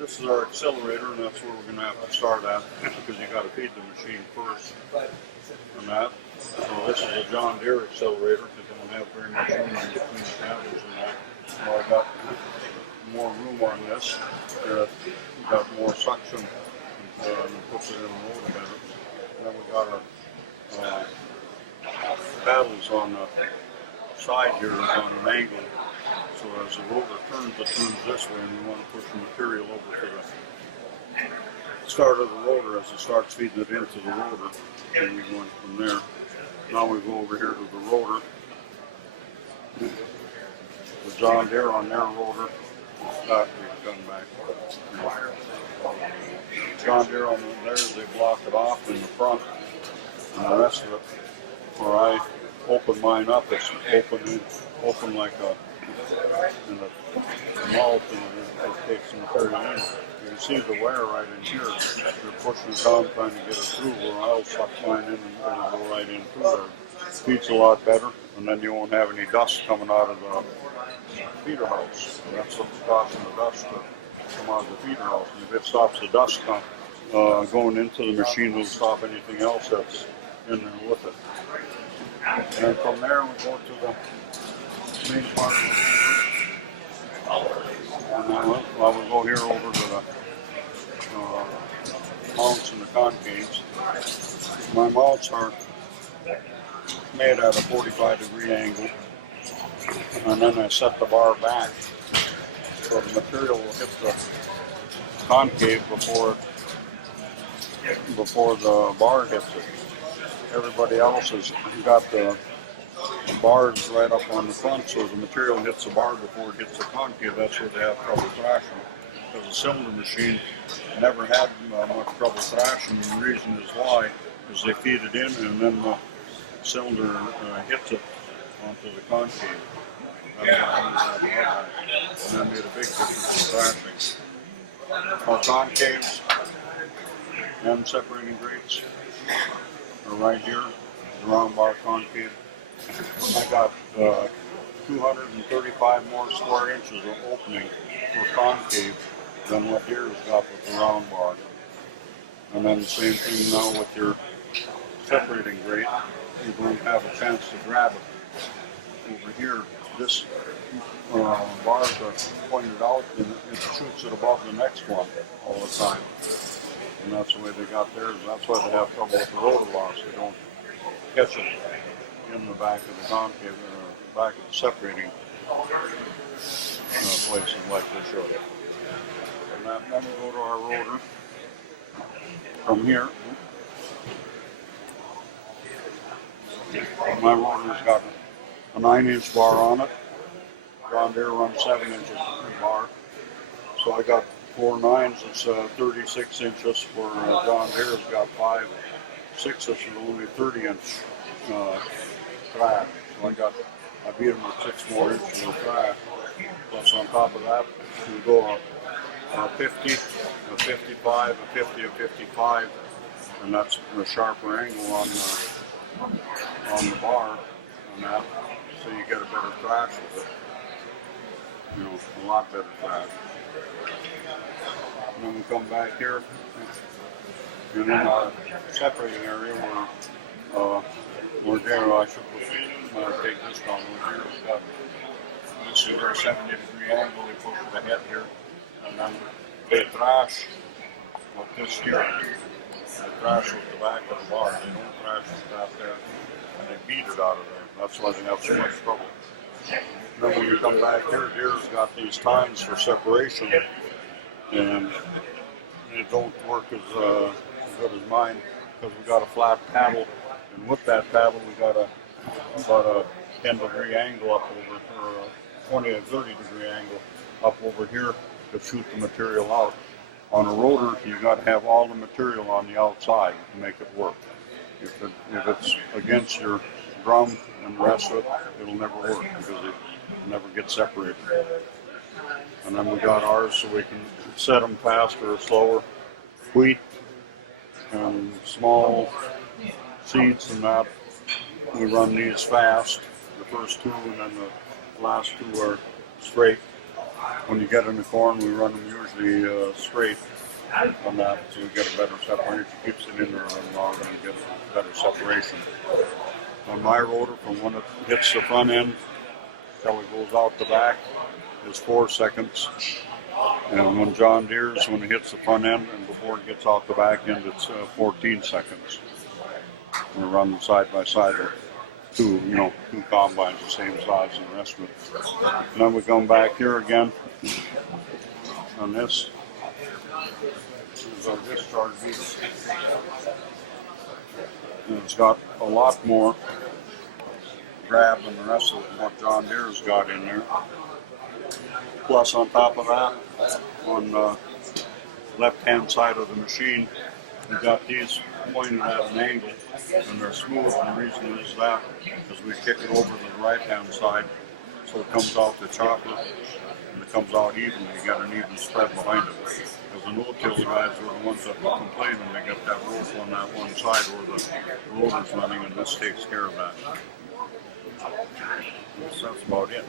This is our accelerator, and that's where we're going to have to start at because you got to feed the machine first. And that. So this is a John Deere accelerator because I don't have very much room in between the panels and that. So I got more room on this. Got more suction and puts it in the motor better. And then we got our paddles on the side here on an angle. So as the rotor turns, it turns this way, and we want to push the material over to the start of the rotor as it starts feeding it into the rotor. And we go in from there. Now we go over here to the rotor. The John Deere on their rotor. That we've done back. John Deere on theirs, they block it off in the front, and the rest of it, where I open mine up, it's open like a mouth, and it takes the material in. You can see the wire right in here. You're pushing it down, trying to get it through, where I'll suck mine in and it'll go right in through there. Feeds a lot better, and then you won't have any dust coming out of the feeder house. And that's what's stopping the dust to come out of the feeder house. And if it stops the dust going into the machine, it'll stop anything else that's in there with it. And then from there, we go to the main part of the rotor. And then I will go here over to the mounts and the concaves. My mounts are made at a 45-degree angle, and then I set the bar back so the material will hit the concave before the bar hits it. Everybody else has got the bars right up on the front, so the material hits the bar before it hits the concave. That's where they have trouble thrashing. Because the cylinder machine never had much trouble thrashing, and the reason is why is they feed it in, and then the cylinder hits it onto the concave. And that made a big difference in thrashing. Our concaves and separating grates are right here, the round bar concave. I got 235 more square inches of opening for concave than what Deere's got with the round bar. And then the same thing now with your separating grate. You're going to have a chance to grab it. Over here, this bars are pointed out and it shoots it above the next one all the time. And that's the way they got theirs. That's why they have trouble with the rotor loss. They don't catch it in the back of the concave, back of the separating places like they showed it. And then we go to our rotor from here. My rotor's got a 9-inch bar on it. John Deere runs 7 inches bar. So I got 4 9s, it's 36 inches, where John Deere's got 5 6s and only 30-inch track. So I beat them with 6 more inches of track. Plus on top of that, we go a 50, a 55, a 50, a 55, and that's a sharper angle on the bar on that, so you get a better thrash with it. You know, a lot better thrash. And then we come back here, and in our separating area where Deere, I should take this down. Deere's got this is their 70-degree angle. They push it ahead here, and then they thrash with this here. They thrash with the back of the bar. They don't thrash with that there, and they beat it out of there. That's why they have so much trouble. Then when you come back here, Deere's got these tines for separation, and it don't work as good as mine because we got a flat paddle, and with that paddle we got about a 10-degree angle up over, or a 20 or 30-degree angle up over here to shoot the material out. On a rotor, you got to have all the material on the outside to make it work. If it's against your drum and the rest of it, it'll never work because it never gets separated. And then we got ours so we can set them faster or slower. Wheat and small seeds and that, we run these fast. The first 2 and then the last 2 are straight. when you get in the corn, we run them usually straight on that, so you get a better separation. Keeps it in there a little longer and gets better separation. On my rotor, from when it hits the front end till it goes out the back, is 4 seconds. And when John Deere's, when it hits the front end and before it gets out the back end, it's 14 seconds. We're running side by side with two combines the same size and the rest of it. And then we come back here again on this. This is our discharge beater. And it's got a lot more grab than the rest of what John Deere's got in there. Plus on top of that, on the left-hand side of the machine, we've got these pointed at an angle, and they're smooth, and the reason is that because we kick it over to the right-hand side, so it comes out the chopper, and it comes out evenly. You got an even spread behind it. Because the no-till guys were the ones that were complaining they get that roof on that one side where the rotor's running, and this takes care of that. So that's about it.